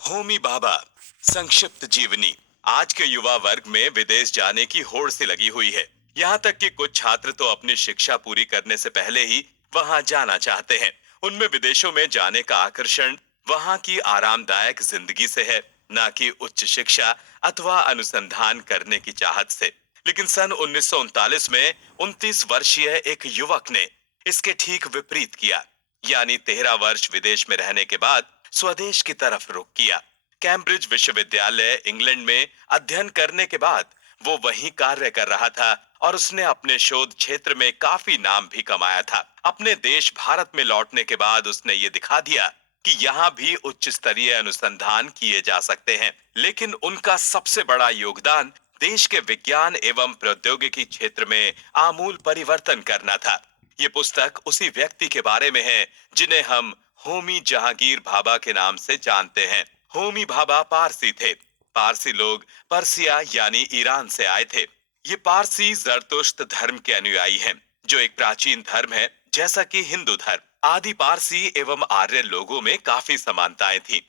होमी भाभा संक्षिप्त जीवनी। आज के युवा वर्ग में विदेश जाने की होड़ सी लगी हुई है। यहाँ तक कि कुछ छात्र तो अपनी शिक्षा पूरी करने से पहले ही वहाँ जाना चाहते हैं। उनमें विदेशों में जाने का आकर्षण वहाँ की आरामदायक जिंदगी से है, ना कि उच्च शिक्षा अथवा अनुसंधान करने की चाहत से। लेकिन सन 1939 में 29 वर्षीय एक युवक ने इसके ठीक विपरीत किया। यानी 13 वर्ष विदेश में रहने के बाद स्वदेश की तरफ रुख किया। कैम्ब्रिज विश्वविद्यालय इंग्लैंड में अध्ययन करने के बाद वो वहीं कार्य कर रहा था और उसने अपने शोध क्षेत्र में काफी नाम भी कमाया था। अपने देश भारत में लौटने के बाद उसने ये दिखा दिया कि यहाँ भी उच्च स्तरीय अनुसंधान किए जा सकते हैं। लेकिन उनका सबसे बड़ा योगदान देश के विज्ञान एवं प्रौद्योगिकी क्षेत्र में आमूल परिवर्तन करना था। ये पुस्तक उसी व्यक्ति के बारे में है जिन्हें हम होमी जहांगीर भाभा के नाम से जानते हैं। होमी भाभा पारसी थे। पारसी लोग पर्सिया यानी ईरान से आए थे। ये पारसी जरतुश्त धर्म के अनुयायी हैं, जो एक प्राचीन धर्म है जैसा कि हिंदू धर्म। आदि पारसी एवं आर्य लोगों में काफी समानताएं थीं।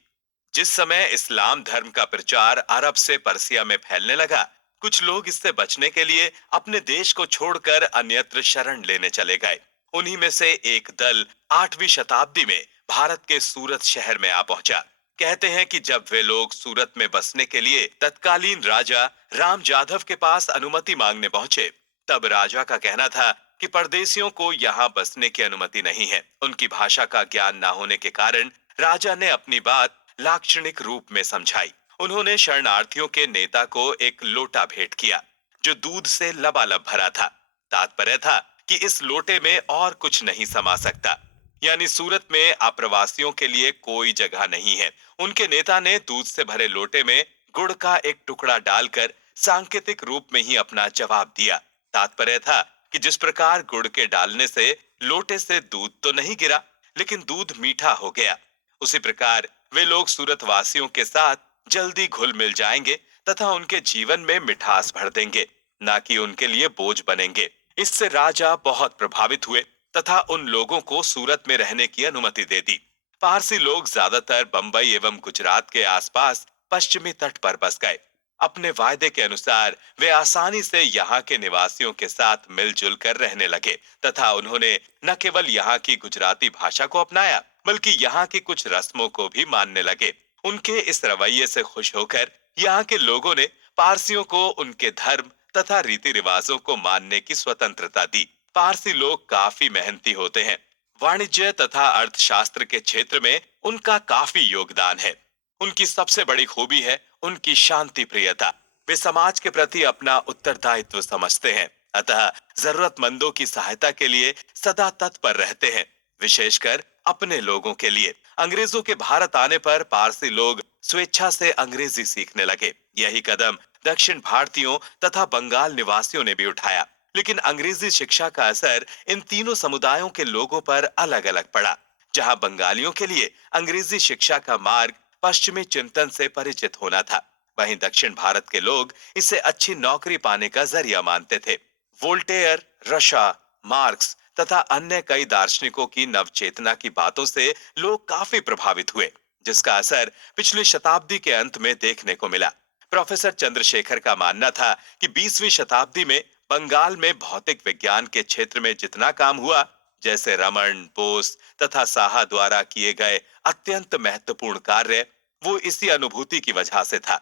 जिस समय इस्लाम धर्म का प्रचार अरब से पर्सिया में फैलने लगा, कुछ लोग इससे बचने के लिए अपने देश को छोड़कर अन्यत्र शरण लेने चले गए। उन्हीं में से एक दल 8वीं शताब्दी में भारत के सूरत शहर में आ पहुंचा। कहते हैं कि जब वे लोग सूरत में बसने के लिए तत्कालीन राजा राम जाधव के पास अनुमति मांगने पहुंचे, तब राजा का कहना था कि परदेशियों को यहाँ बसने की अनुमति नहीं है। उनकी भाषा का ज्ञान न होने के कारण राजा ने अपनी बात लाक्षणिक रूप में समझाई। उन्होंने शरणार्थियों के नेता को एक लोटा भेंट किया, जो दूध से लबालब भरा था। तात्पर्य था कि इस लोटे में और कुछ नहीं समा सकता, यानी सूरत में अप्रवासियों के लिए कोई जगह नहीं है। उनके नेता ने दूध से भरे लोटे में गुड़ का एक टुकड़ा डालकर सांकेतिक रूप में ही अपना जवाब दिया। तात्पर्य था कि जिस प्रकार गुड़ के डालने से लोटे से दूध तो नहीं गिरा, लेकिन दूध मीठा हो गया, उसी प्रकार वे लोग सूरत वासियों के साथ जल्दी घुल मिल जाएंगे तथा उनके जीवन में मिठास भर देंगे, ना कि उनके लिए बोझ बनेंगे। इससे राजा बहुत प्रभावित हुए तथा उन लोगों को सूरत में रहने की अनुमति दे दी। पारसी लोग ज्यादातर बंबई एवं गुजरात के आसपास पश्चिमी तट पर बस गए। अपने वायदे के अनुसार वे आसानी से यहाँ के निवासियों के साथ मिलजुल कर रहने लगे तथा उन्होंने न केवल यहाँ की गुजराती भाषा को अपनाया, बल्कि यहाँ की कुछ रस्मों को भी मानने लगे। उनके इस रवैये से खुश होकर यहाँ के लोगों ने पारसियों को उनके धर्म तथा रीति रिवाजों को मानने की स्वतंत्रता दी। पारसी लोग काफी मेहनती होते हैं। वाणिज्य तथा अर्थशास्त्र के क्षेत्र में उनका काफी योगदान है। उनकी सबसे बड़ी खूबी है उनकी शांति प्रियता। वे समाज के प्रति अपना उत्तरदायित्व समझते हैं, अतः जरूरतमंदों की सहायता के लिए सदा तत्पर रहते हैं, विशेषकर अपने लोगों के लिए। अंग्रेजों के भारत आने पर पारसी लोग स्वेच्छा से अंग्रेजी सीखने लगे। यही कदम दक्षिण भारतीयों तथा बंगाल निवासियों ने भी उठाया। लेकिन अंग्रेजी शिक्षा का असर इन तीनों समुदायों के लोगों पर अलग अलग पड़ा। जहां बंगालियों के लिए अंग्रेजी शिक्षा का मार्ग पश्चिमी चिंतन से परिचित होना था, वहीं दक्षिण भारत के लोग इसे अच्छी नौकरी पाने का जरिया मानते थे। वोल्टेयर, रशा, मार्क्स तथा अन्य कई दार्शनिकों की नवचेतना की बातों से लोग काफी प्रभावित हुए, जिसका असर पिछली शताब्दी के अंत में देखने को मिला। प्रोफेसर चंद्रशेखर का मानना था कि 20वीं शताब्दी में बंगाल में भौतिक विज्ञान के क्षेत्र में जितना काम हुआ, जैसे रमन, बोस तथा साहा द्वारा किए गए अत्यंत महत्वपूर्ण कार्य, वो इसी अनुभूति की वजह से था।